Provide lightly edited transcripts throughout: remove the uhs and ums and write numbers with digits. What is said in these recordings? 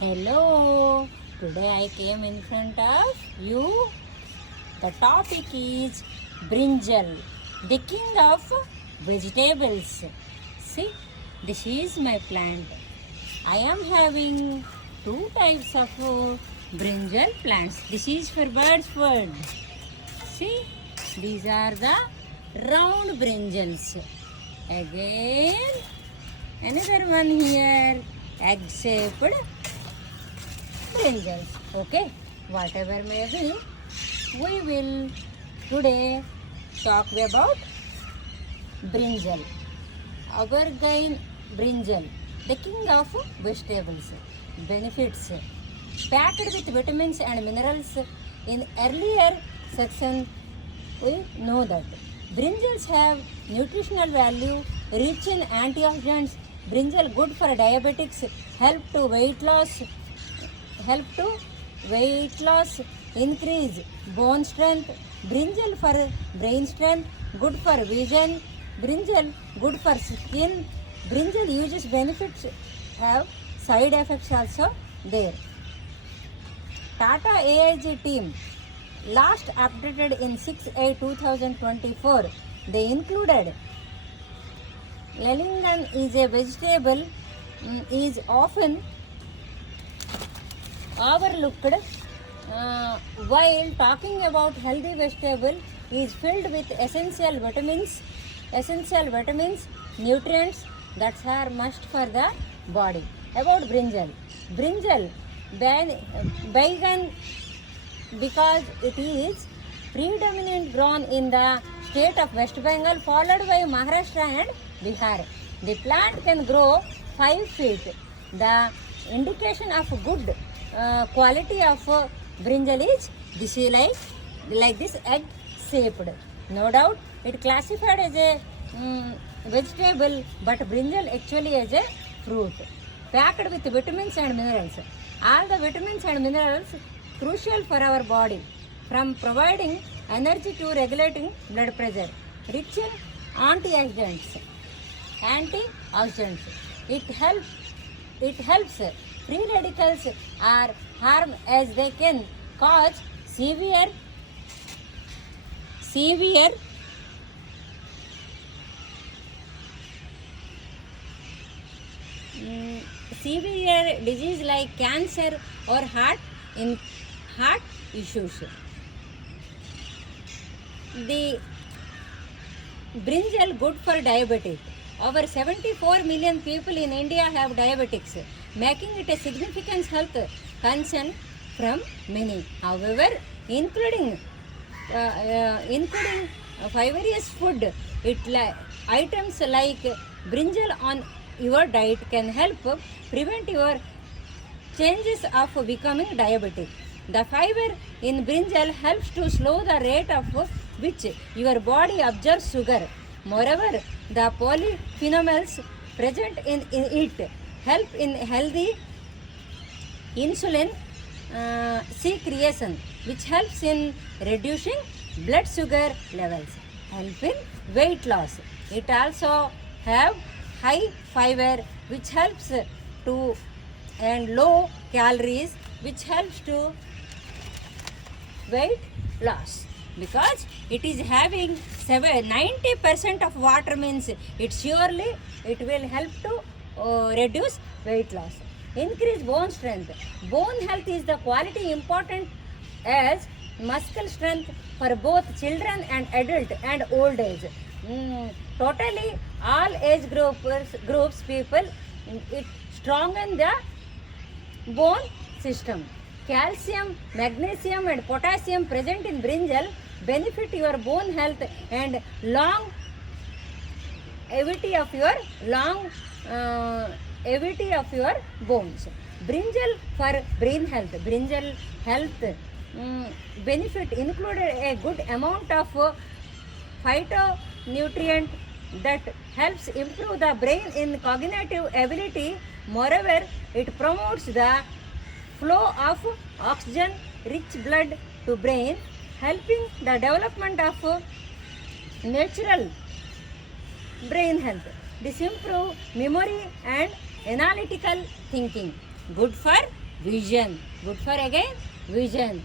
Hello, today I came in front of you. The topic is brinjal, the king of vegetables. See, this is my plant. I am having two types of brinjal plants. This is for birds' food. See, these are the round brinjals. Again, another one here, egg-shaped brinjals. Okay, whatever may be, we will today talk about brinjal. Our guy brinjal, the king of vegetables. Benefits packed with vitamins and minerals. In earlier section, we know that brinjals have nutritional value, rich in antioxidants. Brinjal good for diabetics, help to weight loss, increase bone strength. Brinjal for brain strength, good for vision. Brinjal good for skin. Brinjal uses benefits have side effects also there. Tata AIG team last updated in 6/8/2024. They included Lecithin is a vegetable is often overlooked while talking about healthy vegetable is filled with essential vitamins, nutrients that are must for the body. About brinjal, baigan because it is predominant grown in the state of West Bengal, followed by Maharashtra and Bihar. The plant can grow 5 feet. The indication of good quality of brinjal is this is like this egg shaped. No doubt it classified as a vegetable, but brinjal actually as a fruit packed with vitamins and minerals. All the vitamins and minerals crucial for our body, from providing energy to regulating blood pressure. Rich in antioxidants. It helps free radicals are harm as they can cause severe disease like cancer or heart issues. The brinjal good for diabetes. Over 74 million people in India have diabetics, making it a significant health concern from many. However, including fibrous food, items like brinjal on your diet can help prevent your changes of becoming diabetic. The fiber in brinjal helps to slow the rate of which your body absorbs sugar. Moreover, the polyphenols present in it help in healthy insulin secretion, which helps in reducing blood sugar levels, help in weight loss. It also have high fiber, which helps to and low calories, which helps to weight loss, because it is having 90% of water, means it will help to reduce weight loss. Increase bone strength. Bone health is the quality important as muscle strength for both children and adult and old age. Totally all age groups people, it strengthen the bone system. Calcium, magnesium and potassium present in brinjal benefit your bone health and longevity of your bones. Brinjal for brain health. Brinjal health benefit included a good amount of phytonutrient that helps improve the brain in cognitive ability. Moreover, it promotes the flow of oxygen rich blood to brain, helping the development of natural brain health. This improve memory and analytical thinking. Good for vision. Good for again vision.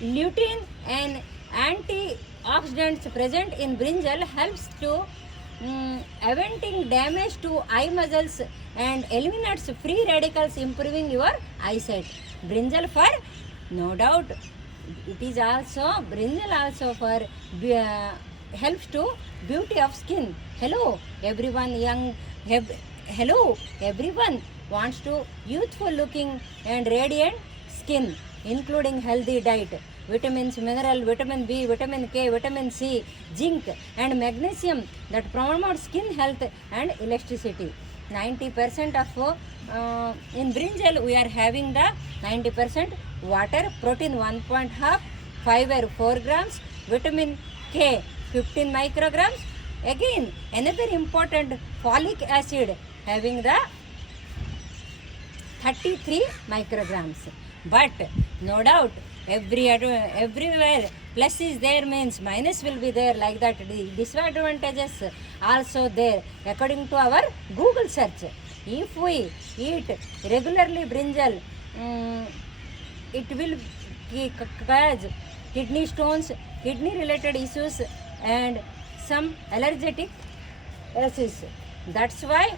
Lutein and antioxidants present in brinjal helps to preventing damage to eye muscles and eliminates free radicals, improving your eyesight. Brinjal for, no doubt, it is also brinjal also for helps to beauty of skin. Hello everyone, hello everyone wants to youthful looking and radiant skin, including healthy diet, vitamins, mineral, vitamin B, vitamin K, vitamin C, zinc and magnesium that promote skin health and elasticity. 90% of in brinjal we are having the 90% water, protein 1.5, fiber 4 grams, vitamin K 15 micrograms. Again another important, folic acid having the 33 micrograms. But no doubt everywhere plus is there means minus will be there, like that the disadvantages also there according to our Google search. If we eat regularly brinjal, it will cause kidney stones, kidney related issues and some allergic issues. That's why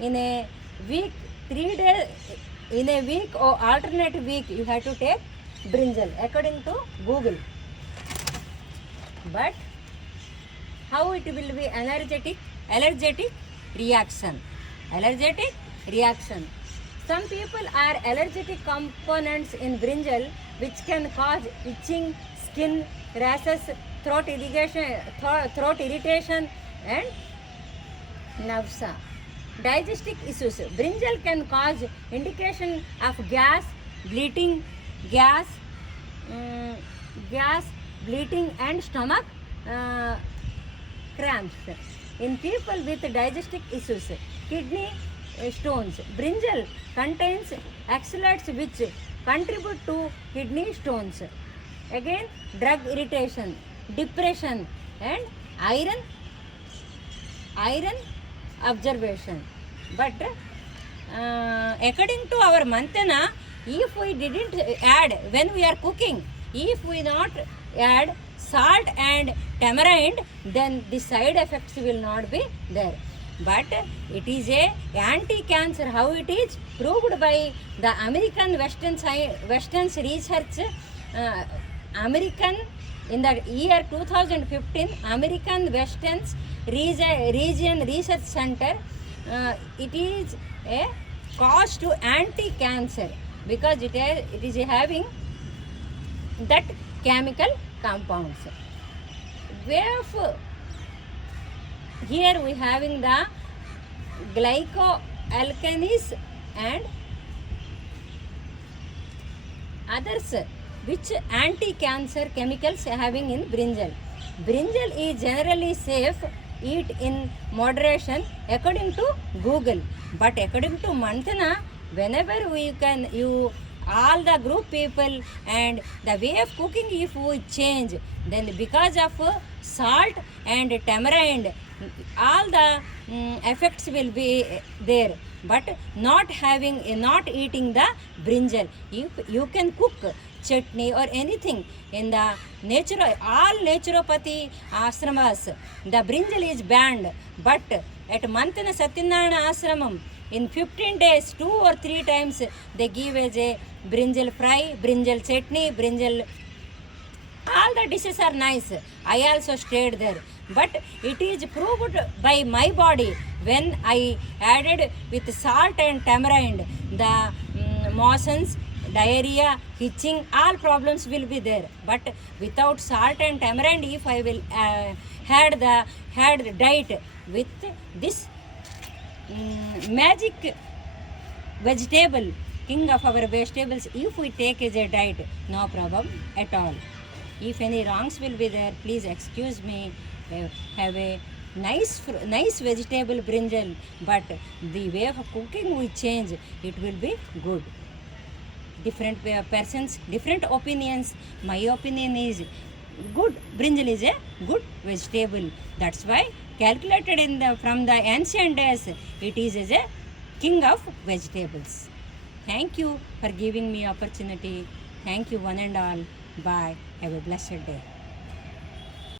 in a week, 3 days, in a week or alternate week you have to take brinjal according to Google. But how it will be allergic reaction. Some people are allergic components in brinjal which can cause itching, skin rashes, throat irritation and nausea. Digestive issues. Brinjal can cause indication of gas, bleeding and stomach cramps. In people with digestive issues, kidney stones. Brinjal contains oxalates which contribute to kidney stones. Again, drug irritation, depression and iron observation. But according to our mantana, if we didn't add, when we are cooking, if we not add salt and tamarind, then the side effects will not be there. But it is a anti-cancer. How it is proved by the American Western research. American in the year 2015, American Western Region Research Center. It is a cause to anti-cancer because it is having that chemical compounds. Here we having the glycoalkanes and others which anti-cancer chemicals having in brinjal. Brinjal is generally safe, eat in moderation according to Google. But according to Mantana, whenever all the group people and the way of cooking if we change, then because of salt and tamarind, all the effects will be there. But not eating the brinjal. You can cook chutney or anything in the all naturopathy ashramas. The brinjal is banned, but at Mantana Satyanarayana ashramam, in 15 days, 2 or 3 times they give as a brinjal fry, brinjal chutney, brinjal. All the dishes are nice. I also stayed there. But it is proved by my body when I added with salt and tamarind, the motions, diarrhea, itching, all problems will be there. But without salt and tamarind, if I will had the diet with this magic vegetable, king of our vegetables, if we take as a diet, no problem at all. If any wrongs will be there, please excuse me. Have a nice vegetable brinjal, but the way of cooking we change, it will be good. Different persons, different opinions. My opinion is good. Brinjal is a good vegetable. That's why calculated from the ancient days, it is as a king of vegetables. Thank you for giving me opportunity. Thank you one and all. Bye. Have a blessed day.